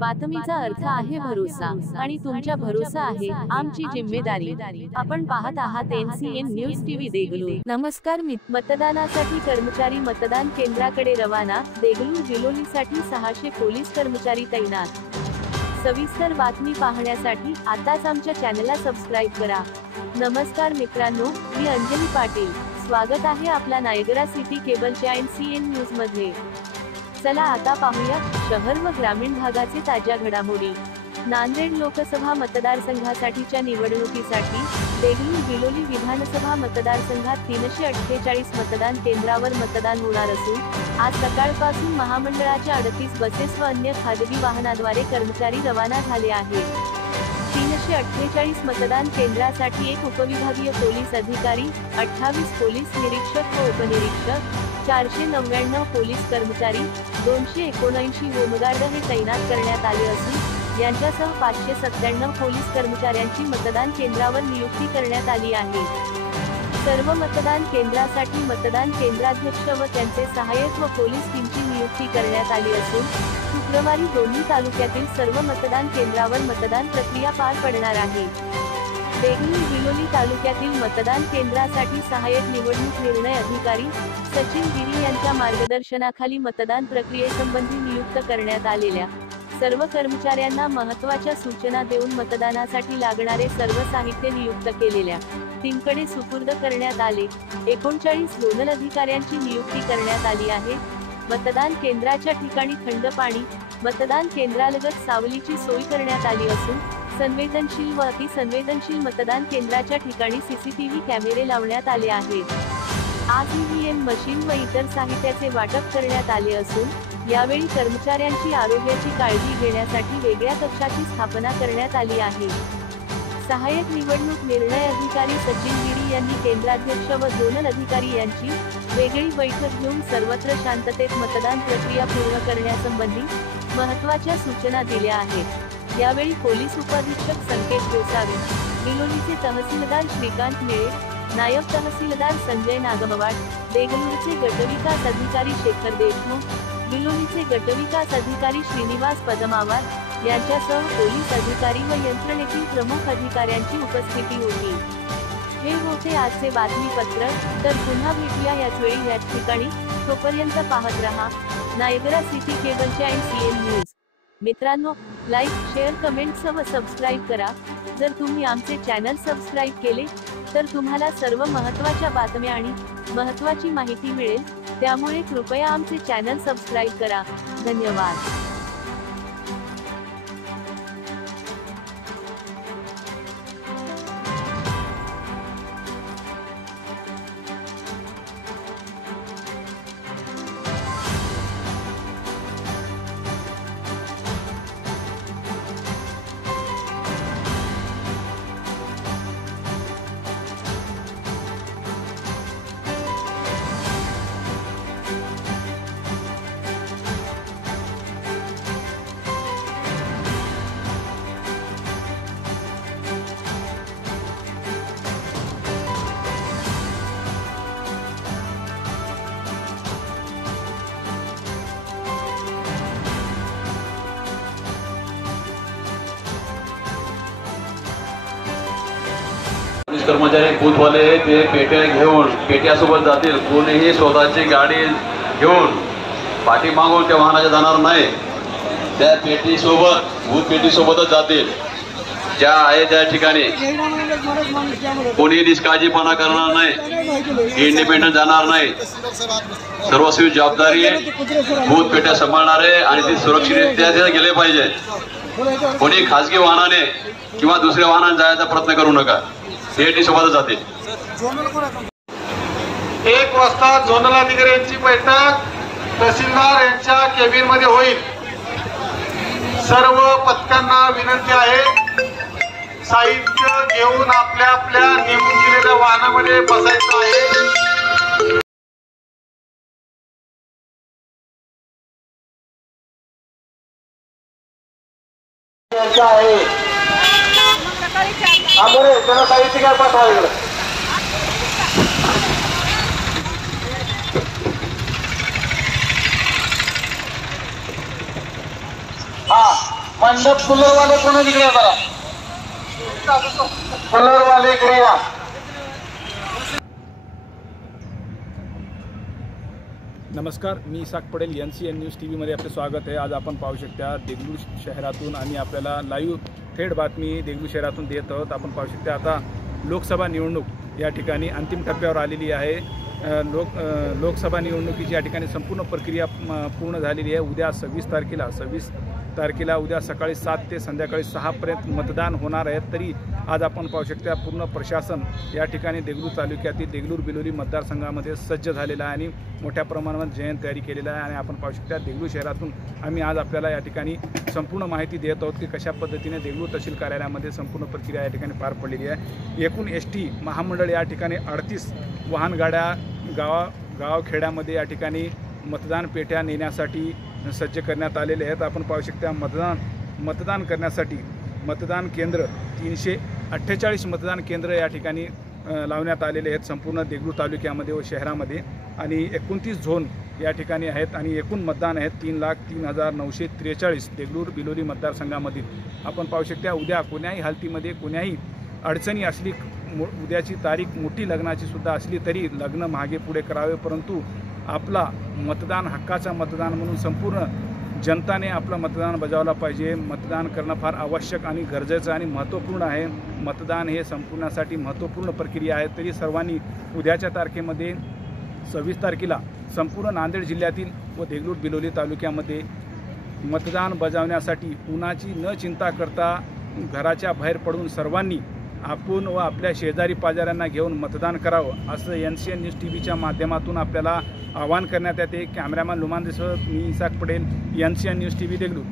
बातमीचा अर्थ आहे भरोसा आणि तुमच्या भरोसा आहे आमची जिम्मेदारी। आपण पाहत आहात NCN न्यूज टीव्ही देगलूर। नमस्कार मतदानासाठी कर्मचारी मतदान केंद्राकडे रवाना। देगलूर बिलोलीसाठी 600 पोलीस कर्मचारी तैनात। सविस्तर बातमी पाहण्यासाठी आताच आमच्या चॅनलला सबस्क्राइब करा। नमस्कार मित्रांनो, मी अंजली पाटील। स्वागत आहे आपला नायगरा सिटी केबलच्या NCN न्यूज मध्ये। चला आता पाहूया शहर व ग्रामीण भागाचे ताज्या घडामोडी। नांदेड लोकसभा मतदारसंघासाठीच्या निवडणुकीसाठी देगलूर बिलोली विधानसभा मतदारसंघात 348 मतदान केंद्रावर मतदान होणार असून आज सकाळपासून महामंडळाच्या 38 बसेस व अन्य खाजगी वाहनाद्वारे कर्मचारी रवाना झाले आहेत। 348 मतदान केंद्रासाठी एक उपविभागीय पोलीस अधिकारी, 28 पोलीस निरीक्षक व उपनिरीक्षक, 499 पोलीस कर्मचारी, 279 होमगार्ड हे तैनात करण्यात आले असून यांच्यासह 597 पोलीस कर्मचाऱ्यांची मतदान केंद्रावर नियुक्ती करण्यात आली आहे। सर्व मतदान केंद्रासाठी मतदान केंद्राध्यक्ष व त्यांचे सहाय्यक व पोलीस टीमची नियुक्ती करण्यात आली असून शुक्रवारी दोन्ही तालुक्यातील सर्व मतदान केंद्रावर मतदान प्रक्रिया पार पडणार आहे। देगलूर बिलोली तालुक्यातील मतदान केंद्रासाठी सहाय्यक निवडणूक निर्णय अधिकारी सचिन गिरी यांच्या मार्गदर्शनाखाली मतदान प्रक्रियेसंबंधी नियुक्त करण्यात आलेल्या सर्व कर्मचाऱ्यांना महत्त्वाच्या सूचना देऊन मतदानासाठी लागणारे सर्व साहित्य नियुक्त केलेल्या टीमकडे सुपूर्द करण्यात आले। 39 झोनल अधिकाऱ्यांची नियुक्ती करण्यात आली आहे। मतदान केंद्राच्या ठिकाणी थंड पाणी, मतदान केंद्रालगत सावलीची सोय करण्यात आली असून संवेदनशील व अतिसंवेदनशील मतदान केंद्राच्या ठिकाणी CCTV कॅमेरे लावण्यात आले आहेत। आज EVM मशीन व इतर साहित्याचे वाटप करण्यात आले असून यावेळी कर्मचाऱ्यांची आरोग्याची काळजी घेण्यासाठी वेगळ्या कक्षाची स्थापना करण्यात आली आहे। सहाय्यक निवडणूक निर्णय अधिकारी सचिन गिरी यांनी केंद्राध्यक्ष व झोनल अधिकारी यांची वेगळी बैठक घेऊन सर्वत्र शांततेत मतदान प्रक्रिया पूर्ण करण्यासंबंधी महत्त्वाच्या सूचना दिल्या आहेत। यावेळी पोलीस उपअधीक्षक संकेत गोसावी, बिलोलीचे तहसीलदार श्रीकांत मेळे, नायब तहसीलदार संजय नागमवाड, देगलूरचे गटविकास अधिकारी शेखर देशमुख, बिलोलीचे गटविकास अधिकारी श्रीनिवास पदमावार यांच्यासह पोलीस अधिकारी व यंत्रणेतील प्रमुख अधिकाऱ्यांची उपस्थिती होती। हे होते आजचे बातमीपत्र। तर पुन्हा भेटूया याच वेळी याच ठिकाणी। तोपर्यंत पाहत रहा नायगरा सिटी केबलच्या NCN न्यूज। मित्रांनो, लाईक, शेअर, कमेंट्स व सबस्क्राइब करा। जर तुम्ही आमचे चॅनल सबस्क्राइब केले तर तुम्हाला सर्व महत्त्वाच्या बातम्या आणि महत्त्वाची माहिती मिळेल, त्यामुळे कृपया आमचे चॅनल सबस्क्राइब करा। धन्यवाद। पोलीस कर्मचारी बूथवाले ते पेट्या घेऊन पेट्यासोबत जातील। कोणीही स्वतःची गाडी घेऊन पाठीमागून त्या वाहनाच्या जाणार नाही। त्या पेटीसोबत बूथ पेटीसोबतच जातील। ज्या आहे त्या ठिकाणी कोणी निष्काळजीपणा करणार नाही, इंडिपेंडंट जाणार नाही। सर्वस्वी जबाबदारी बूथ पेट्या सांभाळणारे आणि ती सुरक्षितरित्या गेले पाहिजे। कोणी खासगी वाहनाने किंवा दुसऱ्या वाहनाने जायचा प्रयत्न करू नका। सीएटी सोबतच जाते। 1 वाजता झोनल अधिकाऱ्यांची बैठक तहसीलदार यांच्या केबिन मध्ये होईल। सर्व पथकांना विनंती आहे, साहित्य घेऊन आपल्या आपल्या नेमून दिलेल्या वाहनामध्ये बसायचं आहे। त्याला साहित्य काय पाठवायचं। हा मंडप कूलरवाले कोणी तिकडे करा, कूलरवाले इकडे या. नमस्कार, मी Isak Patel, NCN news TV मध्ये आपले स्वागत आहे. आज आपण पाहू शकता देगलूर शहरातून आणि आपल्याला लाईव्ह थेट बातमी देगलूर शहरातून देत आहोत. आपण पाहू शकता आता लोकसभा निवडणूक या ठिकाणी अंतिम टप्प्यावर आलेली आहे. लोकसभा निवडणुकीची या ठिकाणी संपूर्ण प्रक्रिया पूर्ण झालेली आहे. उद्या 26 तारखेला उद्या सकाळी 7 ते संध्याकाळी 6 पर्यंत मतदान होणार आहे. तरी आज आपण पाहू शकता पूर्ण प्रशासन या ठिकाणी देगलूर तालुक्यातील देगलूर बिलोली मतदारसंघामध्ये सज्ज झालेला आहे आणि मोठ्या प्रमाणावर जयंत तयारी केलेला आहे. आणि आपण पाहू शकता देगलूर शहरातून आम्ही आज आपल्याला या ठिकाणी संपूर्ण माहिती देत आहोत की कशा पद्धतीने देगलूर तहसील कार्यालयामध्ये संपूर्ण प्रक्रिया या ठिकाणी पार पडलेली आहे. एकूण ST महामंडळ या ठिकाणी 38 वाहन गाड्या गावखेड्यामध्ये या ठिकाणी मतदान पेट्या नेण्यासाठी सज्ज करण्यात आलेले आहेत. आपण पाहू शकता मतदान करण्यासाठी मतदान केंद्र 348 मतदान केंद्र या ठिकाणी लावण्यात आलेले आहेत संपूर्ण देगलूर तालुक्यामध्ये व शहरामध्ये. आणि 29 झोन या ठिकाणी आहेत आणि एकूण मतदान आहेत 3,03,943 देगलूर बिलोली मतदारसंघामधील. आपण पाहू शकता उद्या कोण्याही हालतीमध्ये कोण्याही अडचणी असली, उद्याची तारीख मोठी लग्नाची सुद्धा असली तरी लग्न मागे पुढे करावे, परंतु आपला मतदान हक्काचा मतदान म्हणून संपूर्ण जनताने आपलं मतदान बजावला पाहिजे. मतदान करणं फार आवश्यक आणि गरजेचं आणि महत्त्वपूर्ण आहे. मतदान हे संपूर्णासाठी महत्त्वपूर्ण प्रक्रिया आहे. तरी सर्वांनी उद्याच्या तारखेमध्ये 26 तारखेला संपूर्ण नांदेड जिल्ह्यातील व देगलूर बिलोली तालुक्यामध्ये मतदान बजावण्यासाठी उन्हाची न चिंता करता घराच्या बाहेर पडून सर्वांनी आपण व आपल्या शेजारी पाजाऱ्यांना घेऊन मतदान करावं असं NCN न्यूज TVच्या माध्यमातून आपल्याला आवाहन करण्यात येते. कॅमेरामॅन लुमान देशवर मी Isak Patel, NCN news TV Deglur.